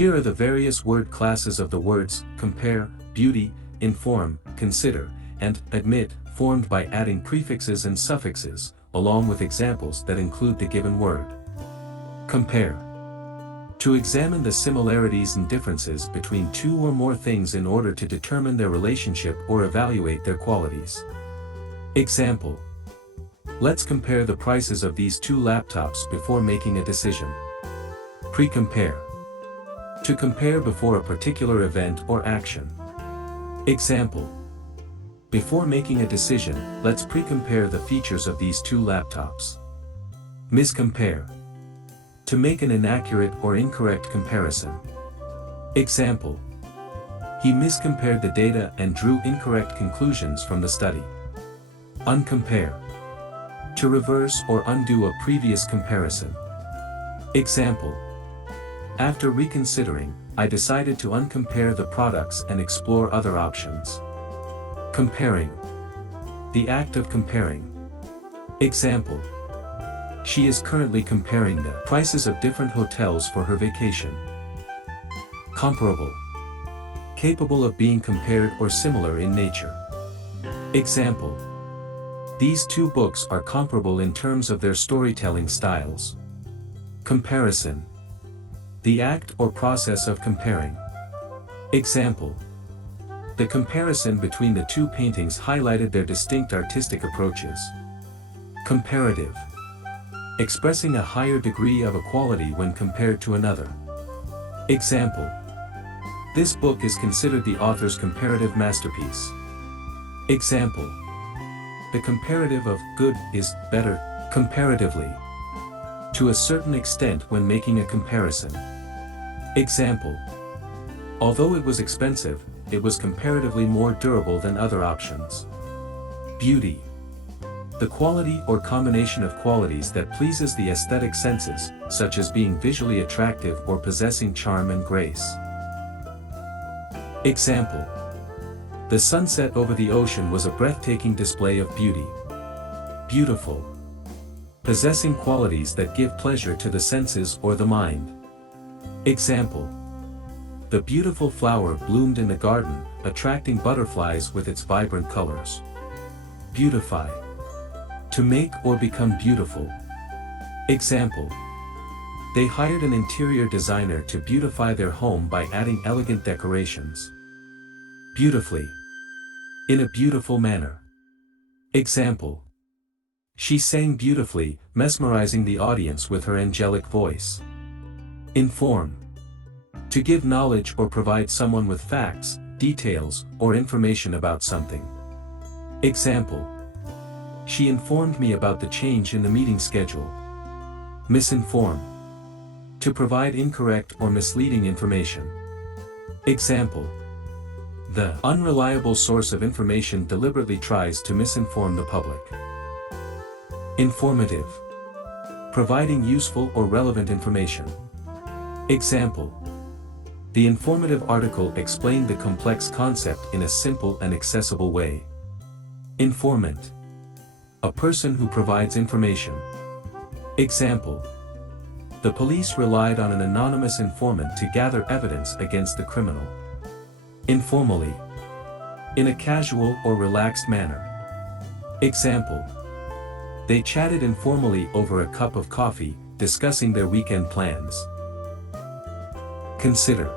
Here are the various word classes of the words compare, beauty, inform, consider, and admit, formed by adding prefixes and suffixes, along with examples that include the given word. Compare. To examine the similarities and differences between two or more things in order to determine their relationship or evaluate their qualities. Example. Let's compare the prices of these two laptops before making a decision. Pre-compare. To compare before a particular event or action. Example. Before making a decision, let's pre-compare the features of these two laptops. Miscompare. To make an inaccurate or incorrect comparison. Example. He miscompared the data and drew incorrect conclusions from the study. Uncompare. To reverse or undo a previous comparison. Example. After reconsidering, I decided to uncompare the products and explore other options. Comparing. The act of comparing. Example. She is currently comparing the prices of different hotels for her vacation. Comparable. Capable of being compared or similar in nature. Example. These two books are comparable in terms of their storytelling styles. Comparison. The act or process of comparing. Example. The comparison between the two paintings highlighted their distinct artistic approaches. Comparative. Expressing a higher degree of equality when compared to another. Example. This book is considered the author's comparative masterpiece. Example. The comparative of good is better, comparatively. To a certain extent when making a comparison. Example. Although it was expensive, it was comparatively more durable than other options. Beauty. The quality or combination of qualities that pleases the aesthetic senses, such as being visually attractive or possessing charm and grace. Example. The sunset over the ocean was a breathtaking display of beauty. Beautiful. Possessing qualities that give pleasure to the senses or the mind. Example. The beautiful flower bloomed in the garden, attracting butterflies with its vibrant colors. Beautify. To make or become beautiful. Example. They hired an interior designer to beautify their home by adding elegant decorations. Beautifully. In a beautiful manner. Example. She sang beautifully, mesmerizing the audience with her angelic voice. Inform. To give knowledge or provide someone with facts, details, or information about something. Example. She informed me about the change in the meeting schedule. Misinform. To provide incorrect or misleading information. Example. The unreliable source of information deliberately tries to misinform the public. Informative. Providing useful or relevant information. Example. The informative article explained the complex concept in a simple and accessible way. Informant. A person who provides information. Example. The police relied on an anonymous informant to gather evidence against the criminal. Informally. In a casual or relaxed manner. Example. They chatted informally over a cup of coffee, discussing their weekend plans. Consider.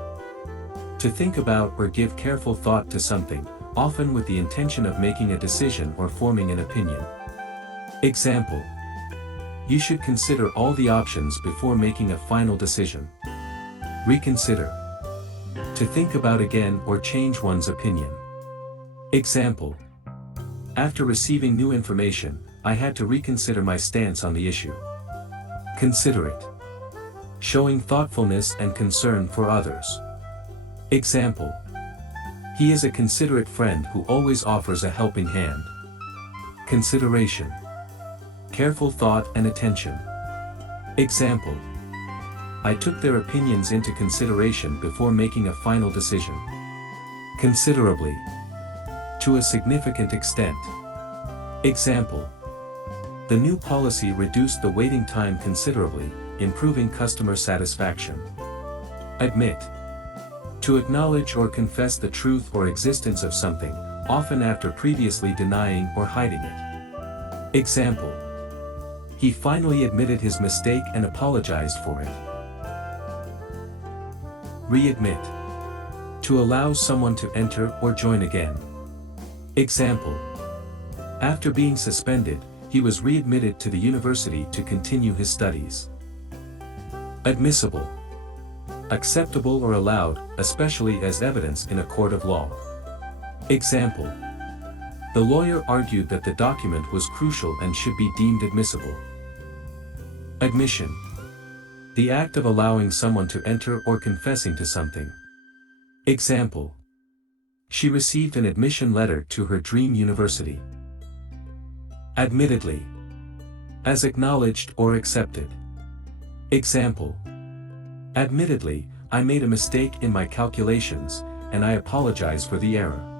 To think about or give careful thought to something, often with the intention of making a decision or forming an opinion. Example. You should consider all the options before making a final decision. Reconsider. To think about again or change one's opinion. Example. After receiving new information, I had to reconsider my stance on the issue. Considerate. Showing thoughtfulness and concern for others. Example. He is a considerate friend who always offers a helping hand. Consideration. Careful thought and attention. Example. I took their opinions into consideration before making a final decision. Considerably. To a significant extent. Example. The new policy reduced the waiting time considerably, improving customer satisfaction. Admit. To acknowledge or confess the truth or existence of something, often after previously denying or hiding it. Example. He finally admitted his mistake and apologized for it. Readmit. To allow someone to enter or join again. Example. After being suspended, he was readmitted to the university to continue his studies. Admissible. Acceptable or allowed, especially as evidence in a court of law. Example. The lawyer argued that the document was crucial and should be deemed admissible. Admission. The act of allowing someone to enter or confessing to something. Example. She received an admission letter to her dream university. Admittedly. As acknowledged or accepted. Example. Admittedly, I made a mistake in my calculations, and I apologize for the error.